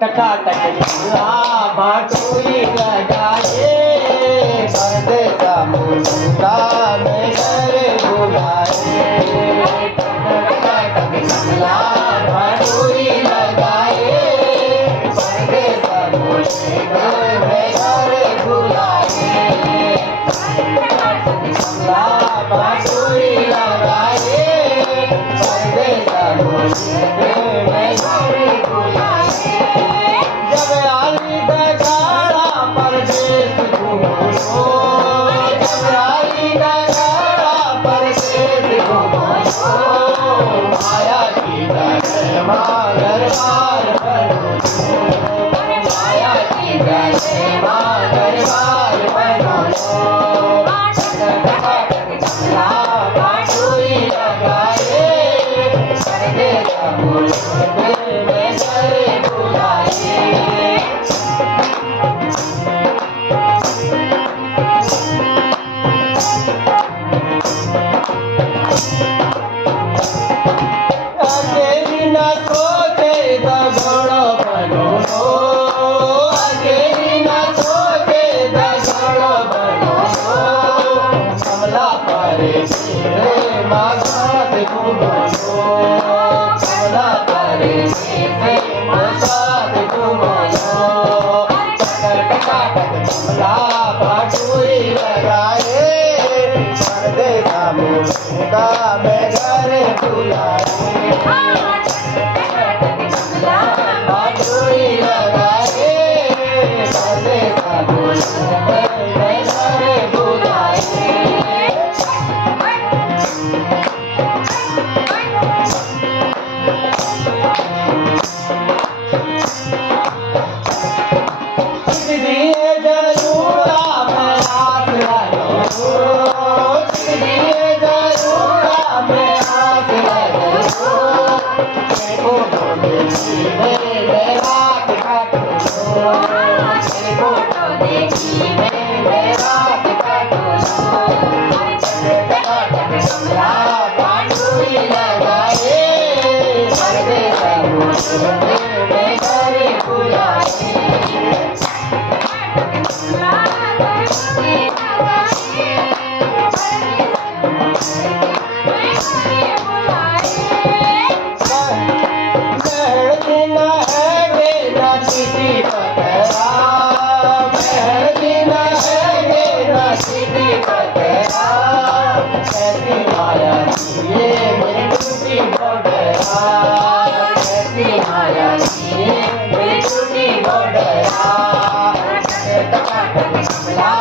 टकाटक भाटोरी लगाए परदेसा मुर्गा में घर बुलाए टकाटक भाटोरी लगाए परदेसा मुर्गा में घर बुलाए भाटोरी लगाए परदेसा मुर्गा में घर बुलाए जब आली दगाड़ा परदेस घूमो जब आली दगाड़ा परदेस घूमो माया की दरबार बनो माया की दरबार बनो भाटोरी लगाए परदेसा मुर्गा में घर बुलाए अकेली न सोचे दगड़ो बनो अकेली न सोचे दगड़ो बनो कमला परे मेरे माघात घूमो कमला परे मेरे माघात घूमो टकाटक कमला भाटोरी लगाए परदेसा मुर्गा में घर बुलाए भाटोरी लगाए परदेसा मुर्गा में घर बुलाए दिए जरूरा मैं हाथ लगाऊं दिए जरूरा मैं हाथ लगाऊं देखो देखी मेरे रात काटो देखो देखी मेरे रात काटो कमला भाटोरी लगाए परदेसा मुर्गा में घर बुलाए टकाटक कमला